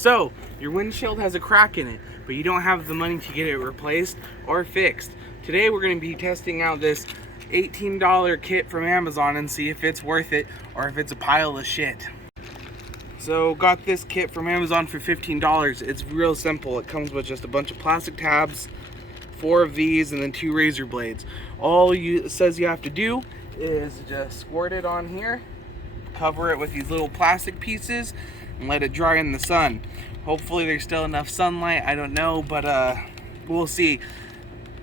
So, your windshield has a crack in it, but you don't have the money to get it replaced or fixed. Today we're going to be testing out this $18 kit from Amazon and see if it's worth it or if it's a pile of shit. So, got this kit from Amazon for $15. It's real simple. It comes with just a bunch of plastic tabs, 4 of these, and then 2 razor blades. All it says you have to do is just squirt it on here, cover it with these little plastic pieces, and let it dry in the sun. Hopefully there's still enough sunlight, I don't know, but we'll see.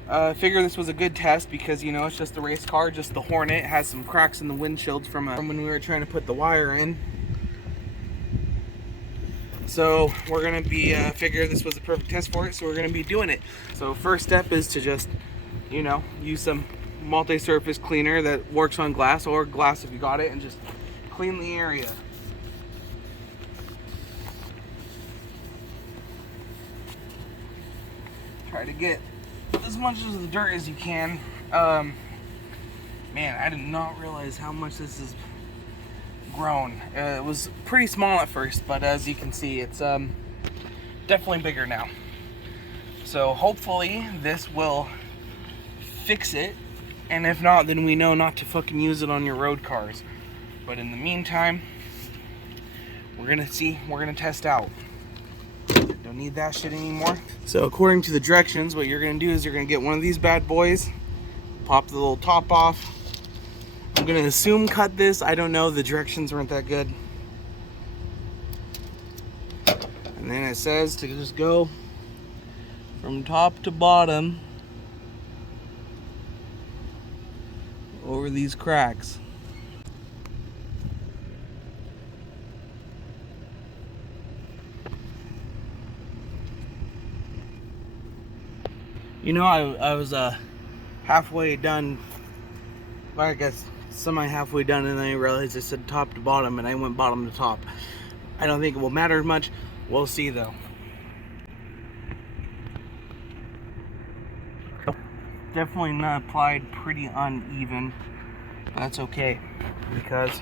I figure this was a good test because, you know, it's just a race car, just the Hornet. It has some cracks in the windshields from when we were trying to put the wire in. So we're gonna be, figure this was a perfect test for it, so we're gonna be doing it. So first step is to just, you know, use some multi-surface cleaner that works on glass, or glass if you got it, and just clean the area. Try to get as much of the dirt as you can. Man, I did not realize how much this is grown. It was pretty small at first, but as you can see, it's definitely bigger now. So hopefully this will fix it, and if not, then we know not to fucking use it on your road cars. But in the meantime, we're gonna test out. Don't need that shit anymore. So according to the directions, what you're gonna do is you're gonna get one of these bad boys, pop the little top off. I'm gonna assume cut this, I don't know, the directions weren't that good. And then it says to just go from top to bottom over these cracks. You know, I was halfway done, well, I guess semi-halfway done, and then I realized I said top to bottom, and I went bottom to top. I don't think it will matter much. We'll see, though. Definitely not applied, pretty uneven. That's okay, because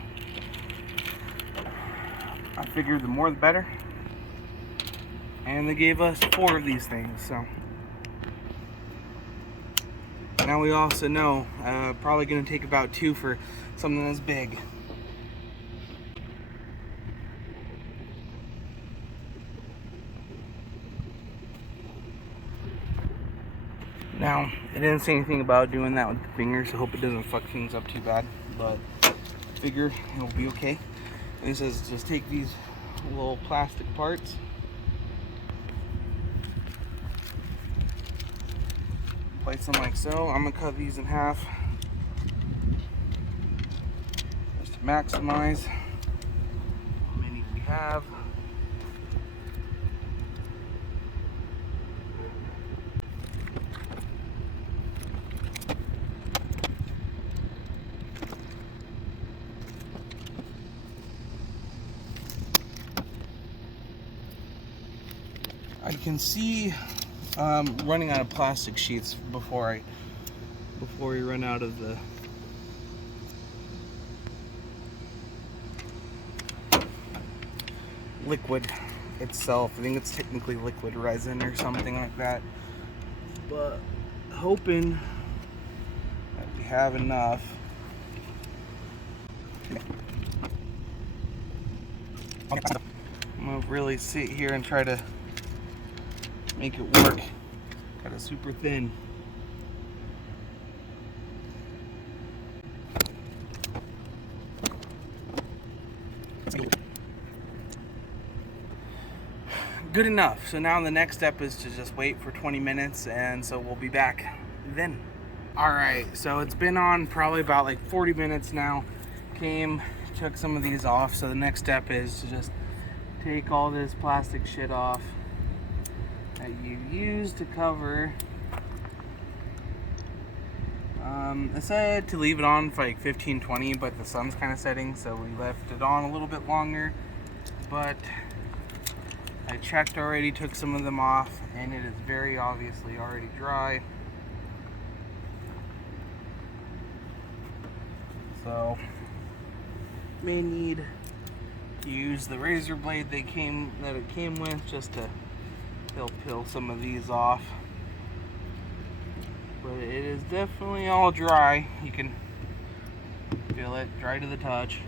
I figured the more the better. And they gave us 4 of these things, so. Now we also know, probably going to take about 2 for something that's big. Now, it didn't say anything about doing that with the fingers, so I hope it doesn't fuck things up too bad, but I figure it'll be okay. And it says just take these little plastic parts, place them like so. I'm gonna cut these in half just to maximize how many we have. I can see running out of plastic sheets before we run out of the liquid itself. I think it's technically liquid resin or something like that, but hoping that we have enough. I'm gonna really sit here and try to make it work. Got it super thin. Good enough. So now the next step is to just wait for 20 minutes, and so we'll be back then. Alright, so it's been on probably about like 40 minutes now. Came, took some of these off, so the next step is to just take all this plastic shit off that you use to cover. I said to leave it on for like 15-20, but the sun's kind of setting, so we left it on a little bit longer. But I checked already, took some of them off, and it is very obviously already dry. So may need use the razor blade that it came with just to help peel some of these off. But it is definitely all dry. You can feel it, dry to the touch.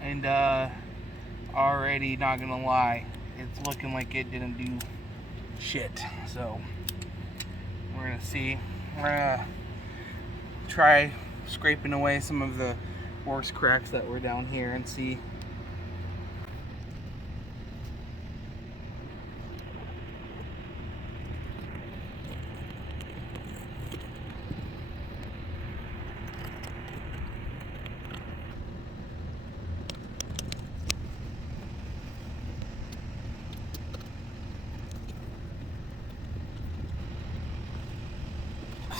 And already, not gonna lie, it's looking like it didn't do shit. So we're gonna see. We're gonna try scraping away some of the worst cracks that were down here and see.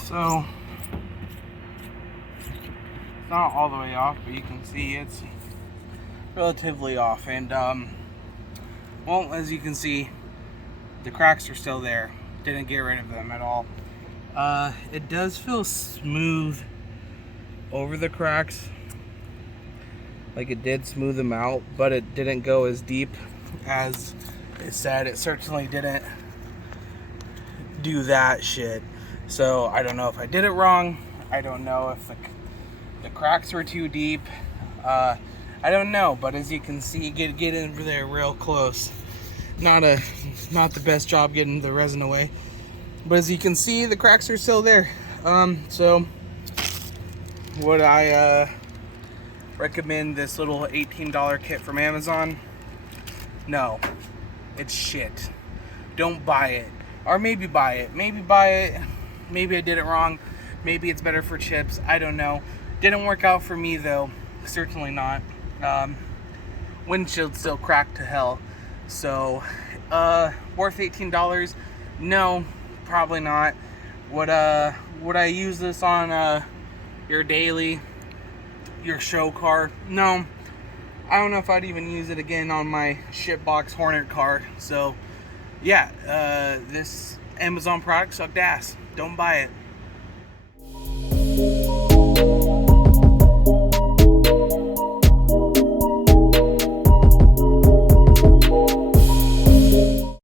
So it's not all the way off, but you can see it's relatively off. And well, as you can see, the cracks are still there. Didn't get rid of them at all. It does feel smooth over the cracks, like it did smooth them out, but it didn't go as deep as it said. It certainly didn't do that shit. So I don't know if I did it wrong. I don't know if the cracks were too deep. I don't know, but as you can see, get in there real close. Not the best job getting the resin away, but as you can see, the cracks are still there. So would I recommend this little $18 kit from Amazon? No, it's shit. Don't buy it, or maybe buy it. Maybe buy it. Maybe I did it wrong. Maybe it's better for chips. I don't know. Didn't work out for me though. Certainly not. Windshield still cracked to hell. So, worth $18? No, probably not. Would I use this on your daily, your show car? No. I don't know if I'd even use it again on my shitbox Hornet car. So, yeah, this Amazon product sucked ass. Don't buy it.